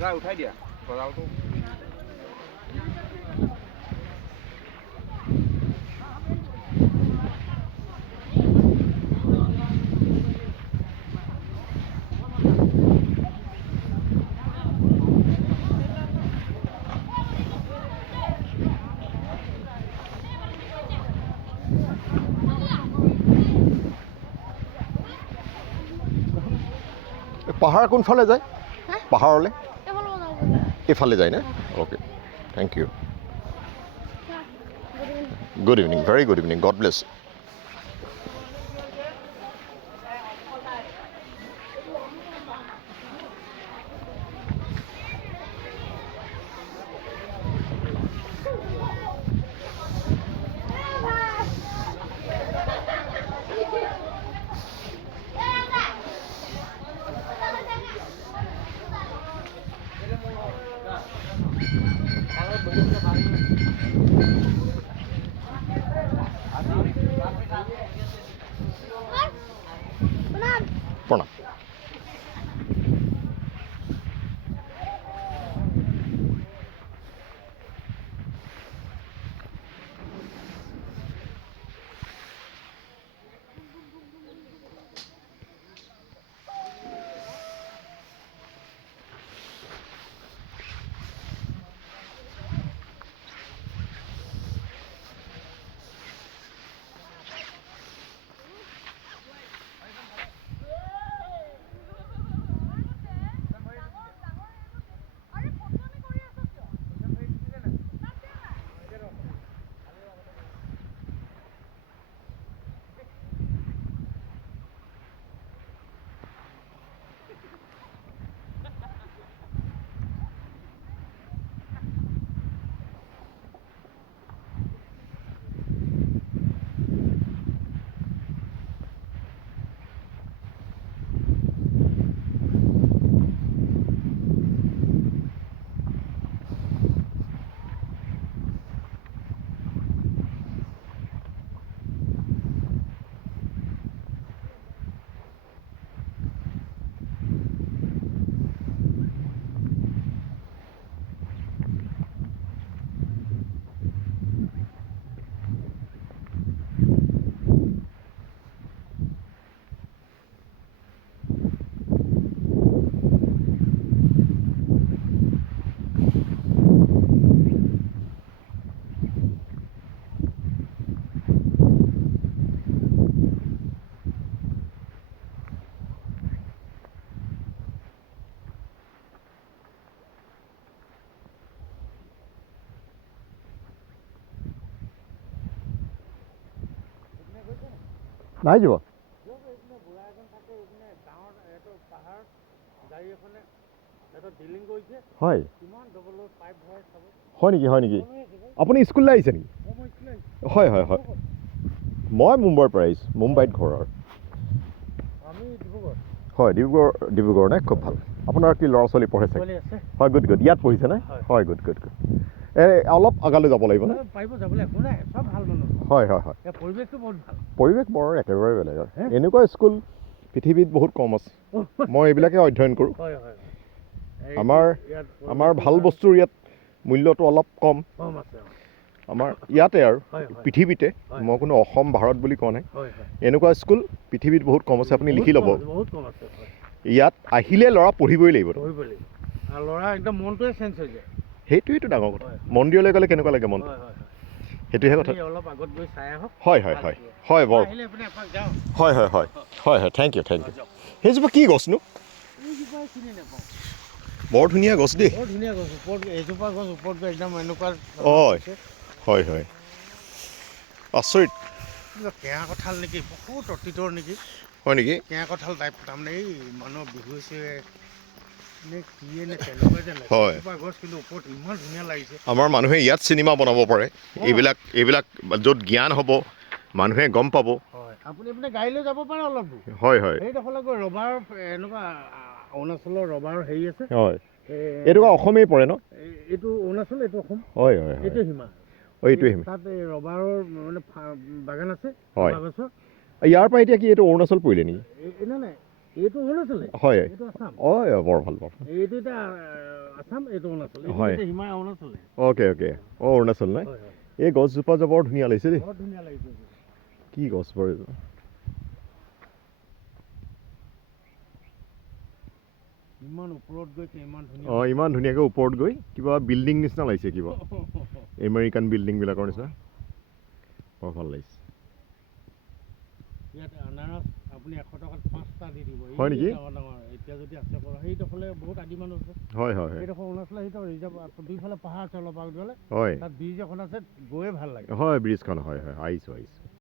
উঠাই দিয়া গজালটো পাহাৰ কোনফালে যায় পাহাৰলৈ এইফালে যায় না okay thank you good evening very good evening God bless প্ৰণাম নাই যোৱা হয় হয় নেকি হয় নেকি আপুনি স্কুললৈ আহিছে নেকি হয় হয় হয় মই মুম্বাইৰ পৰা আহিছোঁ মুম্বাইত ঘৰৰ হয় ডিব্ৰুগড় নে খুব ভাল আপোনাৰ কি ল'ৰা ছোৱালী পঢ়ে চাগে হয় গুড গুড ইয়াত পঢ়িছে নে হয় গুড গুড গুড অলপ আগালৈ যাব লাগিব নে হয় হয় হয় পৰিৱেশ বৰ একেবাৰে বেলেগ আৰু এনেকুৱা স্কুল পৃথিৱীত বহুত কম আছে মই এইবিলাকে অধ্যয়ন কৰোঁ আমাৰ ভাল বস্তুৰ ইয়াত মূল্যটো অলপ কম আমাৰ ইয়াতে আৰু পৃথিৱীতে মই কোনো অসম ভাৰত বুলি কোৱা নাই এনেকুৱা স্কুল পৃথিৱীত বহুত কম আছে আপুনি লিখি ল'ব ইয়াত আহিলে ল'ৰা পঢ়িবই লাগিব সেইটোৱেইটো ডাঙৰ কথা মন্দিৰলৈ গ'লে কেনেকুৱা লাগে মনটো সেইটোহে কথা হয় হয় হয় হয় বৰ হয় হয় হয় হয় হয় থেংক ইউ সেইজোপা কি গছনো বৰ ধুনীয়া গছ দেই হয় হয় আচৰিত কেঁহা কঁঠাল নেকি বহুত অতীতৰ নেকি হয় নেকি কেঁহা কঁঠাল টাইপ তাৰমানে এই মানুহৰ বিহু হৈছে হয় গছ কিন্তু ওপৰত ইমান ধুনীয়া লাগিছে আমাৰ মানুহে ইয়াত চিনেমা বনাব পাৰে এইবিলাক য'ত জ্ঞান হ'ব মানুহে গম পাব হয় আপুনি গাড়ী লৈ যাব পাৰে অলপ হয় হয় সেইডোখৰলৈ গৈ ৰবাৰ এনেকুৱা অৰুণাচলৰ ৰবাৰ হেৰি আছে হয় এইটো অসমেই পৰে ন এইটো অৰুণাচল এইটো অসম হয় হয় এইটো সীমা এইটোৱে তাত ৰবাৰৰ মানে বাগান আছে হয় গছৰ ইয়াৰ পৰা এতিয়া কি এইটো অৰুণাচল পৰিলে নেকি নাই এইটো অৰুণাচলে হয় এইটো আছাম বৰ ভাল বৰ ভাল এইটো এতিয়া আছাম এইটো অৰুণাচল হয়। এইটো হিমালয় অৰুণাচলে অ'কে অ'কে অৰুণাচল নাই হয় হয় এই গছজোপা যে বৰ ধুনীয়া লাগিছে দেই বৰ ধুনীয়া লাগিছে কি গছ বাৰু এইটো ইমান ওপৰত গৈছে ইমান ধুনীয়া ইমান ধুনীয়াকৈ ওপৰত গৈ কিবা বিল্ডিং নিচিনা লাগিছে কিবা আমেৰিকান বিল্ডিংবিলাকৰ নিচিনা বৰ ভাল লাগিছে ইয়াত আনাৰস আপুনি 100 টকাত 5টা দি দিব হয় নেকি? ডাঙৰ ডাঙৰ এতিয়া যদি আছে পৰা সেইডোখৰলে বহুত আদি মানুহ আছে হয় হয় হয় সেইডোখৰ অৰুণাচলৰ সেইটো ৰিজাৰ্ভ দুইফালে পাহাৰ আছে অলপ আগত গ'লে হয় তাত ব্ৰিজ এখন আছে গৈয়ে ভাল লাগে হয় ব্ৰিজখন হয় হয় আহিছোঁ আহিছোঁ